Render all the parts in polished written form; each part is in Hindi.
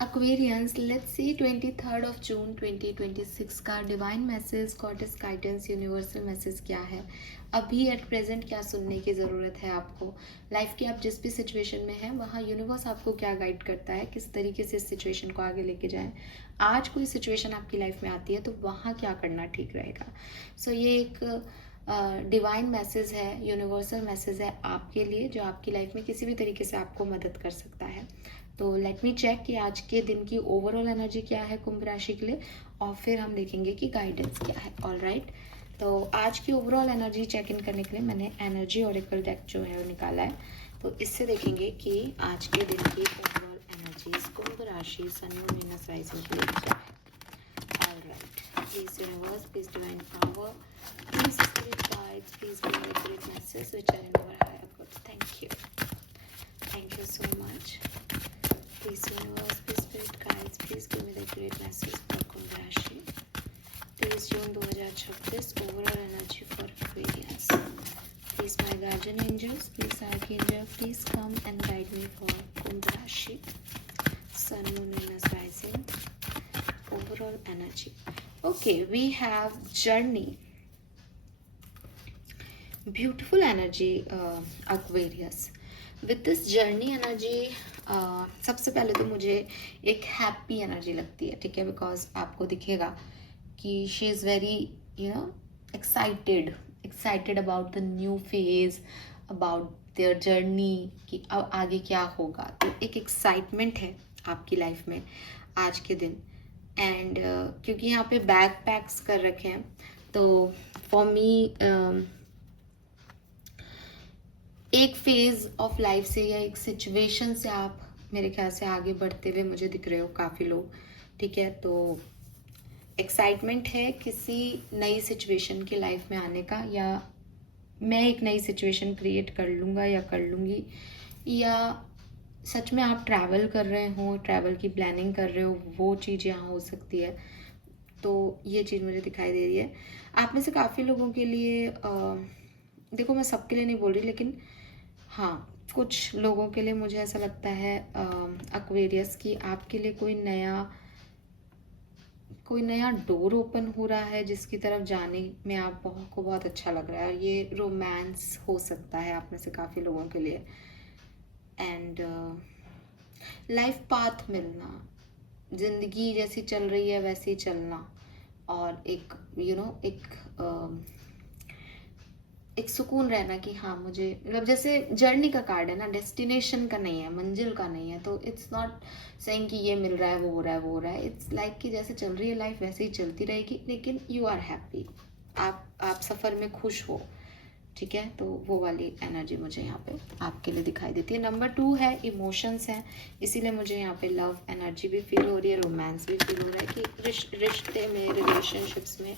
Aquarians, let's see 23rd of जून 2026 का divine message, goddess guidance, universal message क्या है। अभी एट प्रेजेंट क्या सुनने की ज़रूरत है आपको। लाइफ की आप जिस भी सिचुएशन में हैं वहाँ यूनिवर्स आपको क्या गाइड करता है, किस तरीके से इस सिचुएशन को आगे लेके जाएं। आज कोई सिचुएशन आपकी लाइफ में आती है तो वहाँ क्या करना ठीक रहेगा। सो ये एक डिवाइन मैसेज है, यूनिवर्सल मैसेज है आपके लिए, जो आपकी लाइफ में किसी भी तरीके से आपको मदद कर सकता है। तो लेट मी चेक कि आज के दिन की ओवरऑल एनर्जी क्या है कुंभ राशि के लिए, और फिर हम देखेंगे कि गाइडेंस क्या है। ऑल राइट, तो आज की ओवरऑल एनर्जी चेक इन करने के लिए मैंने एनर्जी ओरेकल डेक जो है वो निकाला है। तो इससे देखेंगे कि आज के दिन की ओवरऑल एनर्जीज कुंभ राशि, सन, मून, वीनस, राइजिंग के लिए क्या है। All right, please universe, please divine power, please spirit guides, please give me great message which are in our higher good. Thank you so much. Please universe, please spirit guides, please give me the great message for Kumbh Rashi. 23 June 2026 overall energy for Aquarians. Please my guardian angels, please archangel, please come and guide me for Kumbh Rashi. Sun, Moon, Venus rising. Overall energy. Okay, we have journey. Beautiful energy, Aquarius. With this journey energy सबसे पहले तो मुझे एक हैप्पी एनर्जी लगती है, ठीक है, बिकॉज आपको दिखेगा कि she is very excited about the new phase, about their journey, कि अब आगे क्या होगा। तो एक एक्साइटमेंट है आपकी लाइफ में आज के दिन। एंड क्योंकि यहाँ पे बैग पैक्स कर रखे हैं, तो फॉर मी एक फेज ऑफ लाइफ से या एक सिचुएशन से आप मेरे ख्याल से आगे बढ़ते हुए मुझे दिख रहे हो काफ़ी लोग, ठीक है। तो एक्साइटमेंट है किसी नई सिचुएशन की लाइफ में आने का, या मैं एक नई सिचुएशन क्रिएट कर लूँगा या कर लूँगी, या सच में आप ट्रैवल कर रहे हो, ट्रैवल की प्लानिंग कर रहे हो, वो चीज़ यहाँ हो सकती है। तो ये चीज़ मुझे दिखाई दे रही है आप में से काफ़ी लोगों के लिए। देखो, मैं सबके लिए नहीं बोल रही, लेकिन हाँ, कुछ लोगों के लिए मुझे ऐसा लगता है एक्वेरियस की आपके लिए कोई नया डोर ओपन हो रहा है जिसकी तरफ जाने में आपको बहुत अच्छा लग रहा है। और ये रोमांस हो सकता है आप में से काफ़ी लोगों के लिए। एंड लाइफ पाथ मिलना, जिंदगी जैसी चल रही है वैसे ही चलना, और एक एक सुकून रहना कि हाँ मुझे, मतलब जैसे जर्नी का कार्ड है ना, डेस्टिनेशन का नहीं है, मंजिल का नहीं है। तो इट्स नॉट सेइंग कि ये मिल रहा है, वो हो रहा है, वो हो रहा है। इट्स लाइक कि जैसे चल रही है लाइफ वैसे ही चलती रहेगी, लेकिन यू आर हैप्पी, आप सफ़र में खुश हो, ठीक है। तो वो वाली एनर्जी मुझे यहाँ पे आपके लिए दिखाई देती है। नंबर 2 है इमोशंस हैं, इसीलिए मुझे यहाँ पे लव एनर्जी भी फील हो रही है, रोमांस भी फील हो रहा है कि रिश्ते में, रिलेशनशिप्स में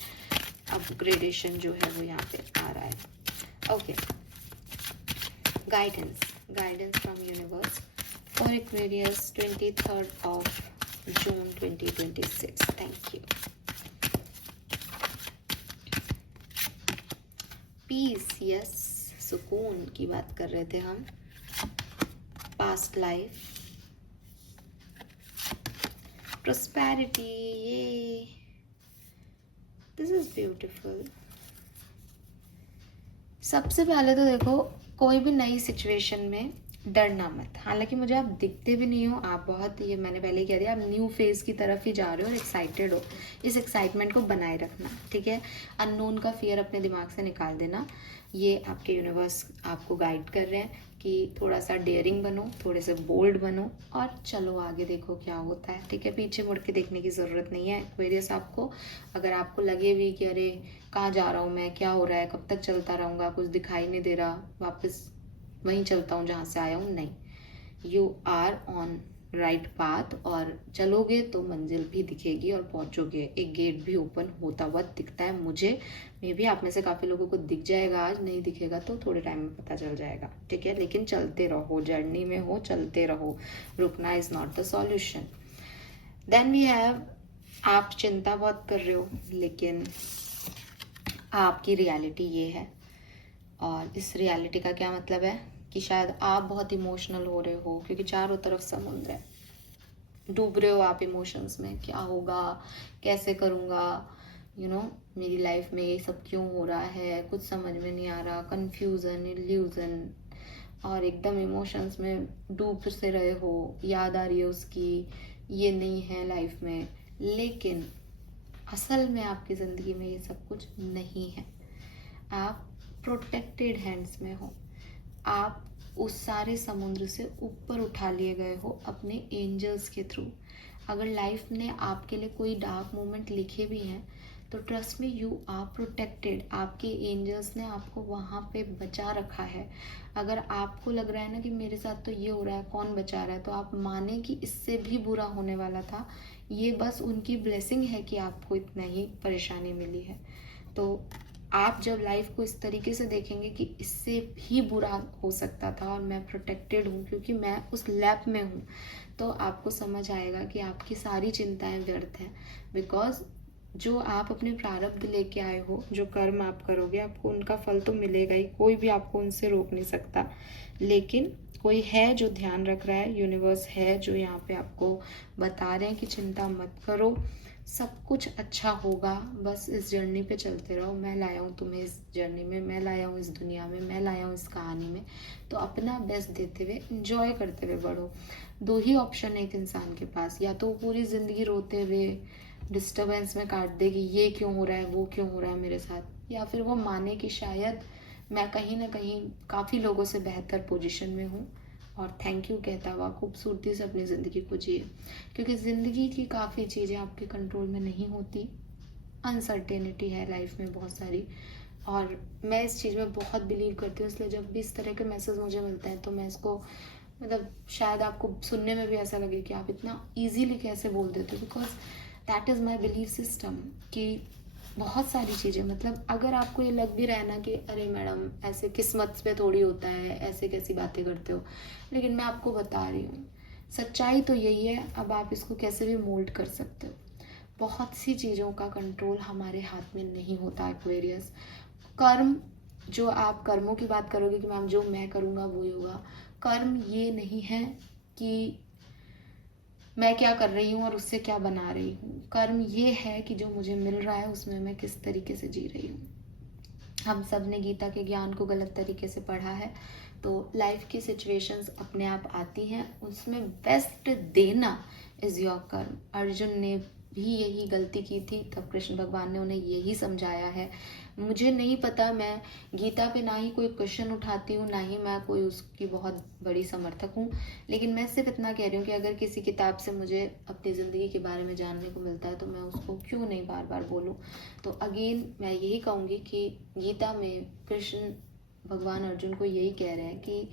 अपग्रेडेशन जो है वो यहाँ पे आ रहा है। Okay, guidance from universe for Aquarius 23rd of June 2026। Thank you. Peace, yes, सुकून की बात कर रहे थे हम। पास्ट लाइफ, प्रोस्पेरिटी, ये दिस इज ब्यूटिफुल। सबसे पहले तो देखो, कोई भी नई सिचुएशन में डरना मत। हालांकि मुझे आप दिखते भी नहीं हो, आप बहुत, ये मैंने पहले ही कह दिया, आप न्यू फेज की तरफ ही जा रहे हो और एक्साइटेड हो। इस एक्साइटमेंट को बनाए रखना, ठीक है। अननोन का फियर अपने दिमाग से निकाल देना। ये आपके यूनिवर्स आपको गाइड कर रहे हैं कि थोड़ा सा डेयरिंग बनो, थोड़े से बोल्ड बनो, और चलो आगे देखो क्या होता है, ठीक है। पीछे मुड़ के देखने की ज़रूरत नहीं है एक्वेरियस आपको। अगर आपको लगे भी कि अरे कहाँ जा रहा हूँ मैं, क्या हो रहा है, कब तक चलता रहूँगा, कुछ दिखाई नहीं दे रहा, वापस वहीं चलता हूँ जहाँ से आया हूँ, नहीं, you are on right path, और चलोगे तो मंजिल भी दिखेगी और पहुँचोगे। एक गेट भी ओपन होता हुआ दिखता है मुझे, मे बी आप में से काफ़ी लोगों को दिख जाएगा, आज नहीं दिखेगा तो थोड़े टाइम में पता चल जाएगा, ठीक है। लेकिन चलते रहो, जर्नी में हो, चलते रहो, रुकना is not the solution. Then we have, आप चिंता बहुत कर रहे हो, लेकिन आपकी रियलिटी ये है। और इस रियलिटी का क्या मतलब है कि शायद आप बहुत इमोशनल हो रहे हो, क्योंकि चारों तरफ समुद्र है, डूब रहे हो आप इमोशंस में, क्या होगा, कैसे करूँगा, मेरी लाइफ में ये सब क्यों हो रहा है, कुछ समझ में नहीं आ रहा, कंफ्यूजन, इल्यूजन, और एकदम इमोशंस में डूब से रहे हो, याद आ रही है उसकी, ये नहीं है लाइफ में। लेकिन असल में आपकी ज़िंदगी में ये सब कुछ नहीं है। आप प्रोटेक्टेड हैंड्स में हो। आप उस सारे समुद्र से ऊपर उठा लिए गए हो अपने एंजल्स के थ्रू। अगर लाइफ ने आपके लिए कोई डार्क मोमेंट लिखे भी हैं तो trust me, you are protected. आपके एंजल्स ने आपको वहाँ पे बचा रखा है। अगर आपको लग रहा है ना कि मेरे साथ तो ये हो रहा है, कौन बचा रहा है, तो आप माने कि इससे भी बुरा होने वाला था। ये बस उनकी ब्लेसिंग है कि आपको इतना ही परेशानी मिली है। तो आप जब लाइफ को इस तरीके से देखेंगे कि इससे भी बुरा हो सकता था और मैं प्रोटेक्टेड हूँ क्योंकि मैं उस लैब में हूँ, तो आपको समझ आएगा कि आपकी सारी चिंताएं व्यर्थ हैं। बिकॉज जो आप अपने प्रारब्ध लेके आए हो, जो कर्म आप करोगे, आपको उनका फल तो मिलेगा ही, कोई भी आपको उनसे रोक नहीं सकता। लेकिन कोई है जो ध्यान रख रहा है, यूनिवर्स है जो यहाँ पे आपको बता रहे हैं कि चिंता मत करो, सब कुछ अच्छा होगा, बस इस जर्नी पे चलते रहो। मैं लाया हूँ तुम्हें इस जर्नी में, मैं लाया हूँ इस दुनिया में, मैं लाया हूँ इस कहानी में। तो अपना बेस्ट देते हुए, इंजॉय करते हुए बढ़ो। दो ही ऑप्शन है एक इंसान के पास, या तो पूरी ज़िंदगी रोते हुए डिस्टर्बेंस में काट दे कि ये क्यों हो रहा है, वो क्यों हो रहा है मेरे साथ, या फिर वो माने कि शायद मैं कहीं ना कहीं काफ़ी लोगों से बेहतर पोजीशन में हूँ और थैंक यू कहता हुआ खूबसूरती से अपनी ज़िंदगी को जिए। क्योंकि ज़िंदगी की काफ़ी चीज़ें आपके कंट्रोल में नहीं होती। अनसर्टेनिटी है लाइफ में बहुत सारी, और मैं इस चीज़ में बहुत बिलीव करती हूँ। इसलिए जब भी इस तरह के मैसेज मुझे मिलते हैं तो मैं इसको, मतलब शायद आपको सुनने में भी ऐसा लगे कि आप इतना ईजीली कैसे बोल देते हो, because that is my believe system कि बहुत सारी चीज़ें, मतलब अगर आपको ये लग भी रहा है ना कि अरे मैडम ऐसे किस्मत पे थोड़ी होता है, ऐसे कैसी बातें करते हो, लेकिन मैं आपको बता रही हूँ सच्चाई तो यही है। अब आप इसको कैसे भी मोल्ड कर सकते हो। बहुत सी चीज़ों का कंट्रोल हमारे हाथ में नहीं होता। एक्वेरियस, कर्म, जो आप कर्मों की बात करोगे कि मैम जो मैं करूँगा वो ही होगा, कर्म ये नहीं है कि मैं क्या कर रही हूँ और उससे क्या बना रही हूँ। कर्म ये है कि जो मुझे मिल रहा है उसमें मैं किस तरीके से जी रही हूँ। हम सब ने गीता के ज्ञान को गलत तरीके से पढ़ा है। तो लाइफ की सिचुएशंस अपने आप आती हैं, उसमें बेस्ट देना इज़ योर कर्म। अर्जुन ने भी यही गलती की थी, तब कृष्ण भगवान ने उन्हें यही समझाया है। मुझे नहीं पता, मैं गीता पे ना ही कोई क्वेश्चन उठाती हूँ, ना ही मैं कोई उसकी बहुत बड़ी समर्थक हूँ, लेकिन मैं सिर्फ इतना कह रही हूँ कि अगर किसी किताब से मुझे अपनी ज़िंदगी के बारे में जानने को मिलता है तो मैं उसको क्यों नहीं बार बार बोलूँ। तो अगेन मैं यही कहूँगी कि गीता में कृष्ण भगवान अर्जुन को यही कह रहे हैं कि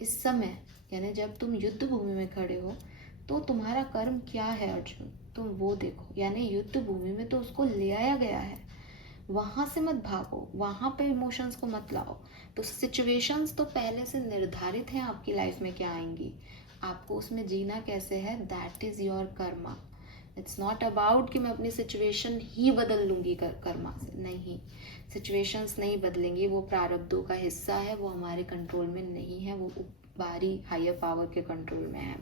इस समय, यानी जब तुम युद्ध भूमि में खड़े हो तो तुम्हारा कर्म क्या है अर्जुन, तुम वो देखो। यानी युद्ध भूमि में तो उसको ले आया गया है, वहां से मत भागो, वहां पे इमोशंस को मत लाओ। तो सिचुएशंस तो पहले से निर्धारित हैं आपकी लाइफ में क्या आएंगी, आपको उसमें जीना कैसे है, that is your Karma. It's not about कि मैं अपनी सिचुएशन ही बदल लूंगी कर्मा से, नहीं। सिचुएशंस नहीं बदलेंगी, वो प्रारब्धों का हिस्सा है, वो हमारे कंट्रोल में नहीं है, वो बारी हायर पावर के कंट्रोल में है।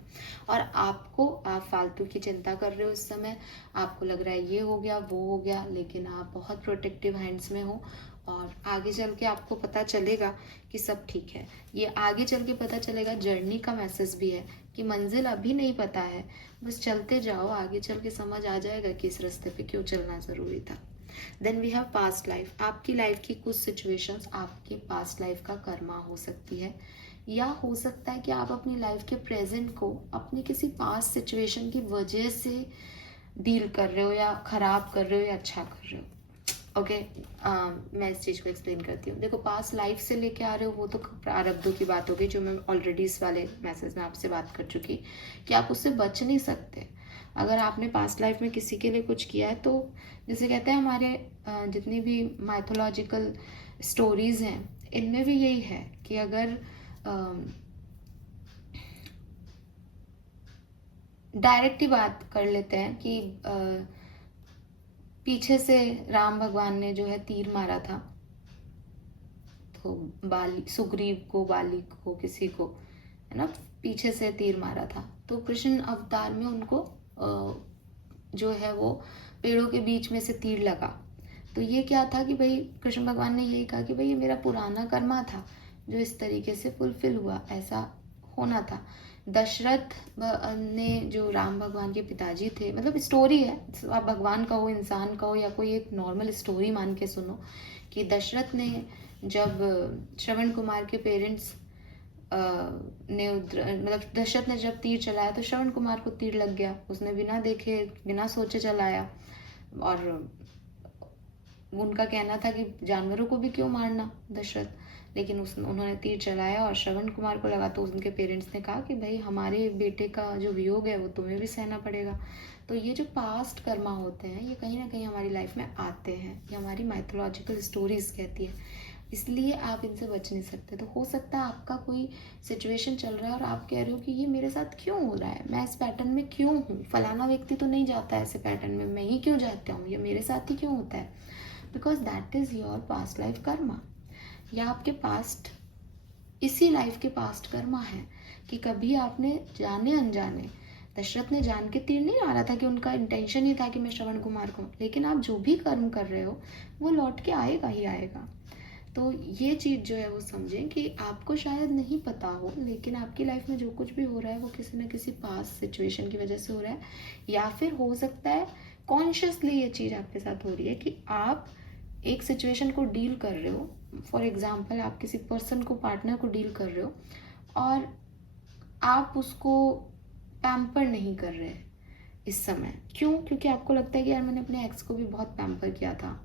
और आपको, आप फालतू की चिंता कर रहे हो इस समय, आपको लग रहा है ये हो गया वो हो गया, लेकिन आप बहुत प्रोटेक्टिव हैंड्स में हो और आगे चल के आपको पता चलेगा कि सब ठीक है। ये आगे चल के पता चलेगा, जर्नी का मैसेज भी है कि मंजिल अभी नहीं पता है, बस चलते जाओ, आगे चल के समझ आ जाएगा कि इस रास्ते पे क्यों चलना ज़रूरी था। Then we have past life. आपकी लाइफ की कुछ सिचुएशंस आपकी पास्ट लाइफ का कर्मा हो सकती है, या हो सकता है कि आप अपनी लाइफ के प्रेजेंट को अपनी किसी पास्ट सिचुएशन की वजह से डील कर रहे हो, या खराब कर रहे हो, या अच्छा कर रहे हो। ओके, मैं इस चीज़ को एक्सप्लेन करती हूँ। देखो, पास्ट लाइफ से लेके आ रहे हो वो तो प्रारब्धों की बात होगी, जो मैं ऑलरेडी इस वाले मैसेज में आपसे बात कर चुकी कि आप उससे बच नहीं सकते। अगर आपने पास्ट लाइफ में किसी के लिए कुछ किया है तो, जैसे कहते हैं हमारे जितनी भी माइथोलॉजिकल स्टोरीज हैं, इनमें भी यही है कि अगर डायरेक्ट ही बात कर लेते हैं कि पीछे से राम भगवान ने जो है तीर मारा था, तो बाली, सुग्रीव को, बाली को, किसी को, है ना, पीछे से तीर मारा था, तो कृष्ण अवतार में उनको जो है वो पेड़ों के बीच में से तीर लगा। तो ये क्या था कि भाई कृष्ण भगवान ने यही कहा कि भाई ये मेरा पुराना कर्मा था जो इस तरीके से फुलफिल हुआ, ऐसा होना था। दशरथ ने, जो राम भगवान के पिताजी थे, मतलब स्टोरी है, आप भगवान कहो, इंसान कहो, या कोई एक नॉर्मल स्टोरी मान के सुनो, कि दशरथ ने जब श्रवण कुमार के पेरेंट्स ने मतलब दशरथ ने जब तीर चलाया तो श्रवण कुमार को तीर लग गया। उसने बिना देखे बिना सोचे चलाया, और उनका कहना था कि जानवरों को भी क्यों मारना दशरथ, लेकिन उन्होंने तीर चलाया और श्रवण कुमार को लगा। तो उनके पेरेंट्स ने कहा कि भाई हमारे बेटे का जो वियोग है वो तुम्हें भी सहना पड़ेगा। तो ये जो पास्ट कर्मा होते हैं ये कहीं ना कहीं हमारी लाइफ में आते हैं, ये हमारी माइथोलॉजिकल स्टोरीज कहती है, इसलिए आप इनसे बच नहीं सकते। तो हो सकता है आपका कोई सिचुएशन चल रहा है और आप कह रहे हो कि ये मेरे साथ क्यों हो रहा है, मैं इस पैटर्न में क्यों हूँ, फलाना व्यक्ति तो नहीं जाता है ऐसे पैटर्न में, मैं ही क्यों जाता हूँ, ये मेरे साथ ही क्यों होता है। Because that is your past life Karma, या आपके पास्ट, इसी लाइफ के पास्ट कर्मा है कि कभी आपने जाने अनजाने, दशरथ ने जान के तीर नहीं मारा था कि उनका इंटेंशन ही था कि मैं श्रवण कुमार को, लेकिन आप जो भी कर्म कर रहे हो वो लौट के आएगा ही आएगा। तो ये चीज़ जो है वो समझें कि आपको शायद नहीं पता हो, लेकिन आपकी लाइफ में जो कुछ भी हो रहा है वो किसी न किसी पास्ट सिचुएशन की वजह से हो रहा है, या फिर हो सकता है कॉन्शियसली ये चीज़ आपके साथ हो रही है कि आप एक सिचुएशन को डील कर रहे हो। फॉर एग्जाम्पल, आप किसी पर्सन को, पार्टनर को डील कर रहे हो और आप उसको पैम्पर नहीं कर रहे इस समय। क्यों? क्योंकि आपको लगता है कि यार मैंने अपने एक्स को भी बहुत पैम्पर किया था,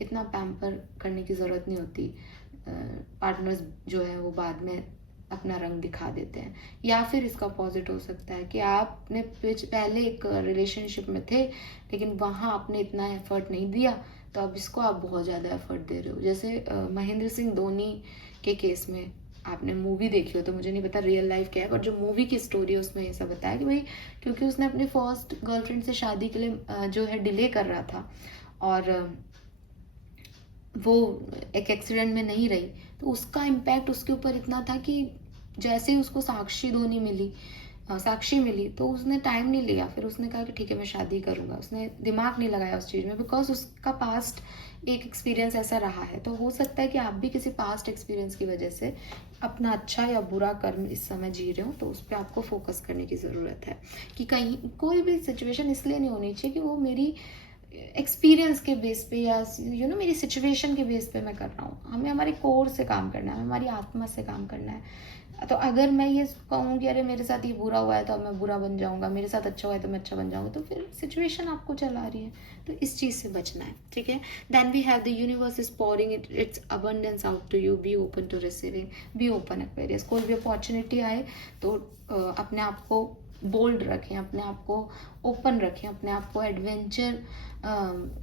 इतना पैम्पर करने की ज़रूरत नहीं होती। पार्टनर्स जो है वो बाद में अपना रंग दिखा देते हैं। या फिर इसका अपोजिट हो सकता है कि आपने पहले एक रिलेशनशिप में थे लेकिन वहाँ आपने इतना एफर्ट नहीं दिया, तो अब इसको आप बहुत ज़्यादा एफर्ट दे रहे हो। जैसे महेंद्र सिंह धोनी के केस में, आपने मूवी देखी हो तो मुझे नहीं पता रियल लाइफ क्या है, पर जो मूवी की स्टोरी है उसमें ऐसा बताया कि भाई क्योंकि उसने अपनी फर्स्ट गर्लफ्रेंड से शादी के लिए जो है डिले कर रहा था, और वो एक एक्सीडेंट में नहीं रही, तो उसका इम्पैक्ट उसके ऊपर इतना था कि जैसे ही उसको साक्षी मिली तो उसने टाइम नहीं लिया, फिर उसने कहा कि ठीक है मैं शादी करूंगा। उसने दिमाग नहीं लगाया उस चीज़ में, बिकॉज उसका पास्ट एक एक्सपीरियंस ऐसा रहा है। तो हो सकता है कि आप भी किसी पास्ट एक्सपीरियंस की वजह से अपना अच्छा या बुरा कर्म इस समय जी रहे हो, तो उस पर आपको फोकस करने की ज़रूरत है कि कहीं कोई भी सिचुएशन इसलिए नहीं होनी चाहिए कि वो मेरी एक्सपीरियंस के बेस पे या मेरी सिचुएशन के बेस पे मैं कर रहा हूँ। हमें हमारे कोर से काम करना है, हमें हमारी आत्मा से काम करना है। तो अगर मैं ये कहूँ कि अरे मेरे साथ ये बुरा हुआ है तो अब मैं बुरा बन जाऊंगा, मेरे साथ अच्छा हुआ है तो मैं अच्छा बन जाऊंगा, तो फिर सिचुएशन आपको चला रही है। तो इस चीज़ से बचना है, ठीक है। Then we have the universe is pouring its abundance out to you, be open to receiving, be open Aquarius. कोई भी अपॉर्चुनिटी आए तो अपने आप को बोल्ड रखें, अपने आप को ओपन रखें, अपने आप को एडवेंचर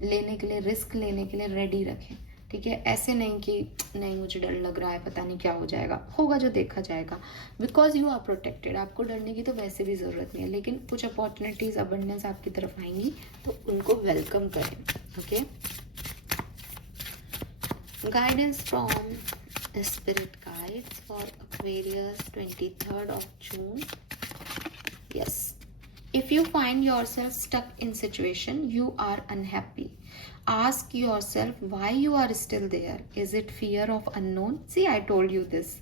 लेने के लिए, रिस्क लेने के लिए रेडी रखें, ठीक है। ऐसे नहीं कि नहीं मुझे डर लग रहा है, पता नहीं क्या हो जाएगा, होगा जो देखा जाएगा। बिकॉज यू आर प्रोटेक्टेड, आपको डरने की तो वैसे भी ज़रूरत नहीं है, लेकिन कुछ अपॉर्चुनिटीज़, अबंडेंस आपकी तरफ आएंगी तो उनको वेलकम करें, okay. Guidance from spirit guides for Aquarius 23rd of June. Yes. If you find yourself stuck in situation, you are unhappy. Ask yourself why you are still there. Is it fear of unknown? See, I told you this.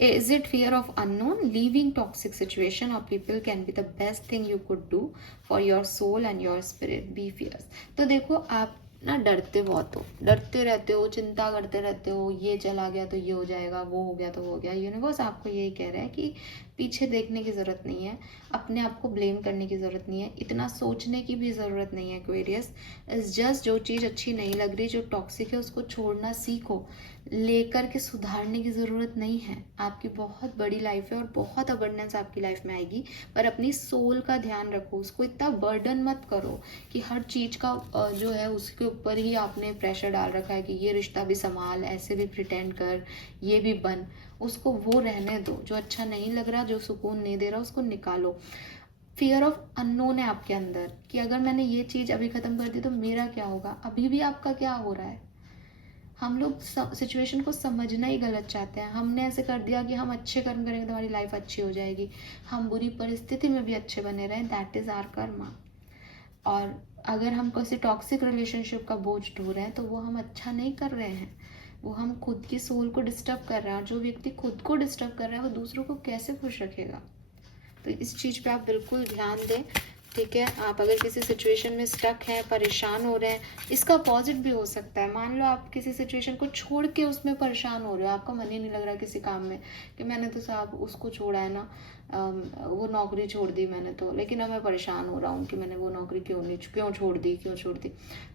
Is it fear of unknown? Leaving toxic situation or people can be the best thing you could do for your soul and your spirit. Be fierce. तो देखो, आप ना डरते बहुत हो, डरते रहते हो, चिंता करते रहते हो, ये चला गया तो ये हो जाएगा, वो हो गया तो वो हो गया। यूनिवर्स आपको यही कह रहा है कि पीछे देखने की ज़रूरत नहीं है, अपने आप को ब्लेम करने की ज़रूरत नहीं है, इतना सोचने की भी ज़रूरत नहीं है। एक्वेरियस इज जस्ट, जो चीज़ अच्छी नहीं लग रही, जो टॉक्सिक है, उसको छोड़ना सीखो, लेकर के सुधारने की ज़रूरत नहीं है। आपकी बहुत बड़ी लाइफ है और बहुत अबंडेंस आपकी लाइफ में आएगी, पर अपनी सोल का ध्यान रखो, उसको इतना बर्डन मत करो कि हर चीज़ का जो है उसके ऊपर ही आपने प्रेशर डाल रखा है कि ये रिश्ता भी संभाल, ऐसे भी प्रिटेंड कर, ये भी बन। उसको वो रहने दो, जो अच्छा नहीं लग रहा, जो सुकून नहीं दे रहा, उसको निकालो। फियर ऑफ अननोन है आपके अंदर कि अगर मैंने ये चीज़ अभी ख़त्म कर दी तो मेरा क्या होगा, अभी भी आपका क्या हो रहा है। हम लोग सिचुएशन को समझना ही गलत चाहते हैं। हमने ऐसे कर दिया कि हम अच्छे कर्म करेंगे तो हमारी लाइफ अच्छी हो जाएगी, हम बुरी परिस्थिति में भी अच्छे बने रहें, दैट इज़ आवर कर्मा। और अगर हम किसी टॉक्सिक रिलेशनशिप का बोझ ढो रहे हैं तो वो हम अच्छा नहीं कर रहे हैं, वो हम खुद की सोल को डिस्टर्ब कर रहे हैं। और जो व्यक्ति खुद को डिस्टर्ब कर रहा है वो दूसरों को कैसे खुश रखेगा? तो इस चीज़ पे आप बिल्कुल ध्यान दें, ठीक है। आप अगर किसी सिचुएशन में स्टक हैं, परेशान हो रहे हैं, इसका अपोजिट भी हो सकता है। मान लो आप किसी सिचुएशन को छोड़ के उसमें परेशान हो रहे हो, आपका मन ही नहीं लग रहा किसी काम में, कि मैंने तो साहब उसको छोड़ा है ना, वो नौकरी छोड़ दी मैंने तो, लेकिन अब मैं परेशान हो रहा हूँ कि मैंने वो नौकरी क्यों छोड़ दी।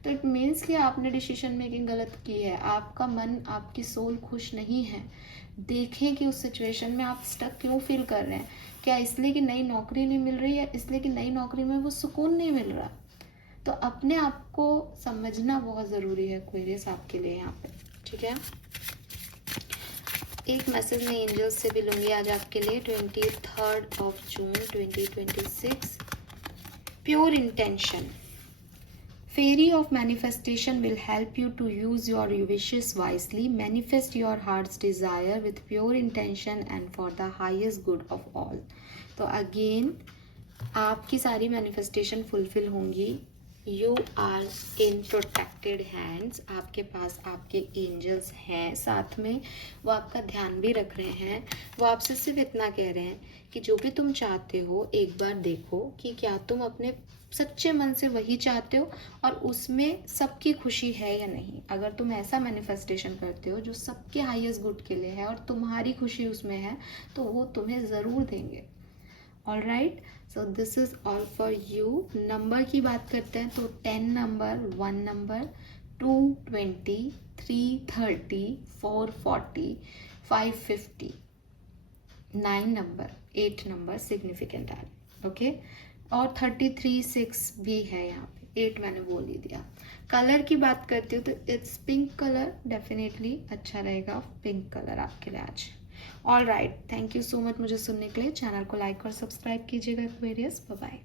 तो इट मीन्स कि आपने डिसीजन मेकिंग गलत की है, आपका मन, आपकी सोल खुश नहीं है। देखें कि उस सिचुएशन में आप स्टक क्यों फील कर रहे हैं। क्या इसलिए कि नई नौकरी नहीं मिल रही है, इसलिए कि नई नौकरी में वो सुकून नहीं मिल रहा? तो अपने आप को समझना बहुत ज़रूरी है एक्वेरियस आपके लिए यहाँ पे, ठीक है। एक मैसेज मैं एंजल्स से भी लूँगी आज आपके लिए, 23 जून 2026। Pure intention. Fairy of manifestation will help you to use your wishes wisely. Manifest your heart's desire with pure intention and for the highest good of all. तो अगेन आपकी सारी मैनिफेस्टेशन फुलफिल होंगी। You are in protected hands. आपके पास आपके एंजल्स हैं साथ में, वो आपका ध्यान भी रख रहे हैं। वो आपसे सिर्फ इतना कह रहे हैं कि जो भी तुम चाहते हो एक बार देखो कि क्या तुम अपने सच्चे मन से वही चाहते हो और उसमें सबकी खुशी है या नहीं। अगर तुम ऐसा मैनिफेस्टेशन करते हो जो सबके हाईएस्ट गुड के लिए है और तुम्हारी खुशी उसमें है, तो वो तुम्हें ज़रूर देंगे। All right, so this is all for you. Number की बात करते हैं तो 10 number, 1 number, 220, 330, 440, 550, 9 number, 8 number significant है, ओके। और 33, 6 भी है यहाँ पे, 8 मैंने बोल ही दिया। कलर की बात करती हूँ तो इट्स पिंक कलर, डेफिनेटली अच्छा रहेगा पिंक कलर आपके लिए आज। All right, thank you so much मुझे सुनने के लिए। चैनल को लाइक और सब्सक्राइब कीजिएगा एक्वेरियस। Bye bye.